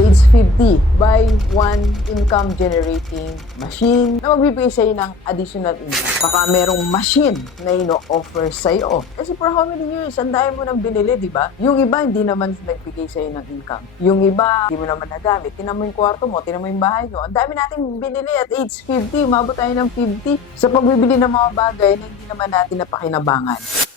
age 50, buy one income generating machine na magbibigay sa'yo ng additional income. Baka merong machine na ino-offer sa'yo. Kasi for how many years, ang dami mo nang binili, di ba? Yung iba, hindi naman nagbigay sa'yo ng income. Yung iba, hindi mo naman nagamit. Tinan mo yung kwarto mo, tinan mo yung bahay mo. Ang dami natin binili at age 50, umabot tayo ng 50 sa pagbibili ng mga bagay na hindi naman natin napakinabangan.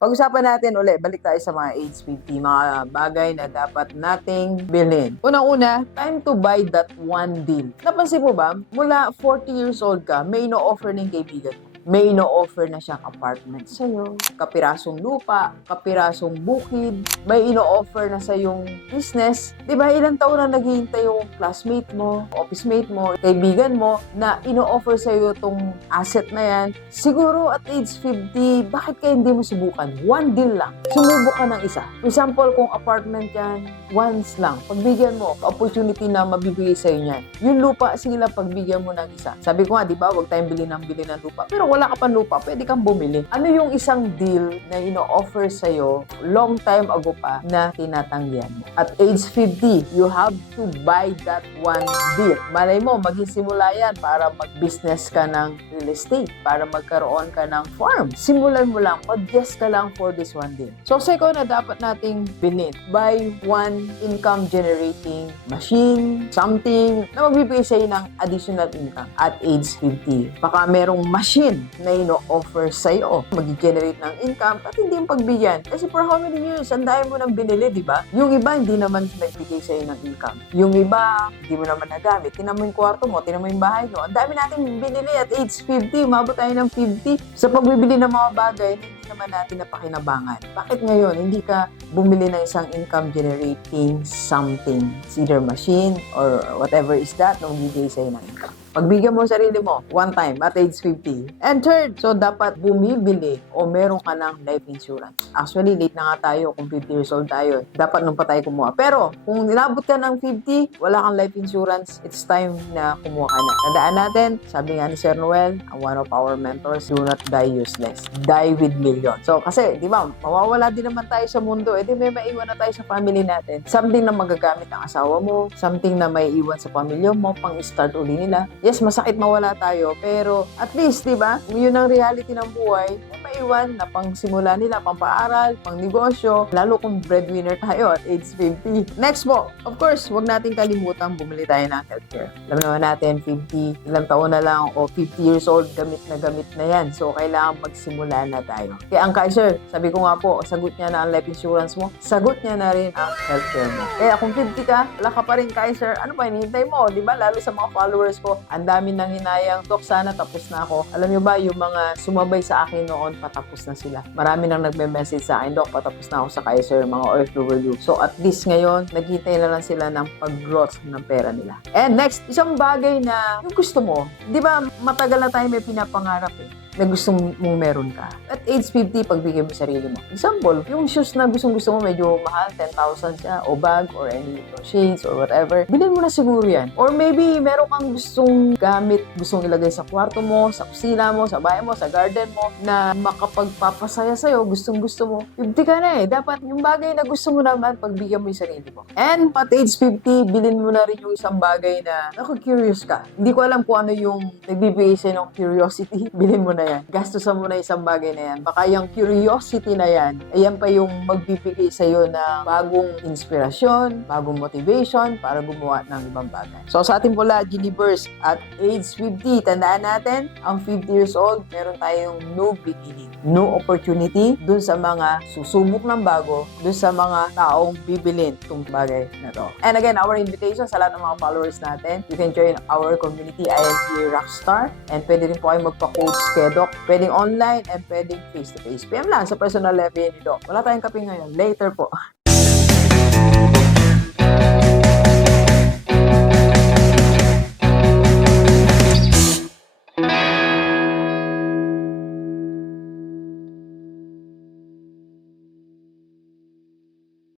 Pag-usapan natin ulit, balik tayo sa mga age 50, mga bagay na dapat nating bilhin. Unang-una, time to buy that one deal. Napansin mo ba, mula 40 years old ka, may ino-offer ng kaibigan mo. May ino-offer na siyang apartment sa'yo, kapirasong lupa, kapirasong bukid, may ino-offer na sa yung business. Di ba, ilang taon na naghihintay yung classmate mo, office mate mo, kaibigan mo, na ino-offer sa'yo itong asset na yan. Siguro at age 50, bakit kaya hindi mo subukan? One deal lang. Sumubok ka ng isa. For example, kung apartment yan, once lang. Pagbigyan mo, opportunity na mabibigay sa'yo niyan. Yung lupa, sige lang, pagbigyan mo ng isa. Sabi ko nga, di ba, huwag tayong bili ng bili ng lupa. Pero wala ka pang lupa, pwede kang bumili. Ano yung isang deal na ino-offer sa'yo long time ago pa na tinatanggihan mo? At age 50, you have to buy that one deal. Malay mo, maging simula yan para mag-business ka ng real estate, para magkaroon ka ng farm. Simulan mo lang, mag-guess ka lang for this one deal. So, second na dapat nating binit, buy one income generating machine, something na magbibigay sa'yo ng additional income at age 50. Baka merong machine na ino-offer sa'yo, mag-generate ng income at hindi yung pagbigyan. Kasi for how many years, ang dami mo nang binili, di ba? Yung iba, hindi naman nagbigay sa'yo ng income. Yung iba, hindi mo naman nagamit. Tinan mo yung kwarto mo, tinan mo yung bahay mo. Ang dami nating binili at age 50, umabot tayo ng 50 sa pagbibili ng mga bagay hindi naman natin napakinabangan. Bakit ngayon, hindi ka bumili ng isang income generating something, It's either machine or whatever is that na magbibigay sa'yo ng income. Pagbigyan mo ang sarili mo, one time, at age 50. And third, so dapat bumibili o meron ka ng life insurance. Actually, late na nga tayo kung 50 years old tayo. Dapat nung pa tayo kumuha. Pero, kung nilabot ka ng 50, wala kang life insurance, it's time na kumuha ka na. Tandaan natin, sabi nga ni Sir Noel, ang one of our mentors, do not die useless. Die with millions. So, kasi, di ba, mawawala din naman tayo sa mundo. Eh, di may maiwan na tayo sa family natin. Something na magagamit ng asawa mo, something na may iwan sa pamilya mo, pang-start uli nila. Yes, masakit mawala tayo, pero at least, di ba, yun ang reality ng buhay, maiwan na pang simula nila, pang paaral, pang negosyo, lalo kung breadwinner tayo at age 50. Next po, of course, wag natin kalimutan bumili tayo ng healthcare. Alam naman natin, 50, ilang taon na lang o 50 years old, gamit na gamit na yan. So, kailangan magsimula na tayo. Kaya ang Kaiser, sabi ko nga po, sagot niya na ang life insurance mo, sagot niya na rin ang healthcare mo. Kaya kung 50 ka, wala ka pa rin Kaiser, ano pa hinihintay mo? Di ba? Lalo sa mga followers ko, ang dami nang hinayang, Dok, sana tapos na ako. Alam niyo ba, yung mga sumabay sa akin noon, patapos na sila. Marami nang nagme-message sa akin, Dok, patapos na ako sa Kaiser, mga OFW. So at least ngayon, naghintay na lang sila ng pag-growth ng pera nila. And next, isang bagay na yung gusto mo, di ba matagal na tayo may pinapangarap eh na gusto mong meron ka. At age 50, pagbigay mo sarili mo. Example, yung shoes na gustong gusto mo medyo mahal, 10,000 siya, o bag, or any or shades, or whatever, bilhin mo na siguro yan. Or maybe, meron kang gustong gamit, gustong ilagay sa kwarto mo, sa kusina mo, sa bahay mo, sa garden mo, na makapagpapasaya sa'yo, gustong gusto mo. 50 ka na eh. Dapat yung bagay na gusto mo naman, pagbigyan mo yung sarili mo. And at age 50, bilhin mo na rin yung isang bagay na, ako, curious ka. Hindi ko alam kung ano yung nagbibigay sa'yo ng curiosity. bilhin mo na yan. Gastusan mo na isang bagay na yan. Baka yung curiosity na yan, ayan pa yung magbibigay sa'yo ng bagong inspirasyon, bagong motivation para gumawa ng ibang bagay. So sa ating pula, Giniverse, at age 50, tandaan natin, ang 50 years old, meron tayong new beginning, new opportunity dun sa mga susubok ng bago, dun sa mga taong bibilin itong bagay na to. And again, our invitation sa lahat ng mga followers natin, you can join our community, IMP Rockstar, and pwede rin po kayo magpa-coach kay Doc. Pwedeng online and pwedeng face-to-face. PM lang sa personal level ni Doc. Wala tayong kape ngayon. Later po.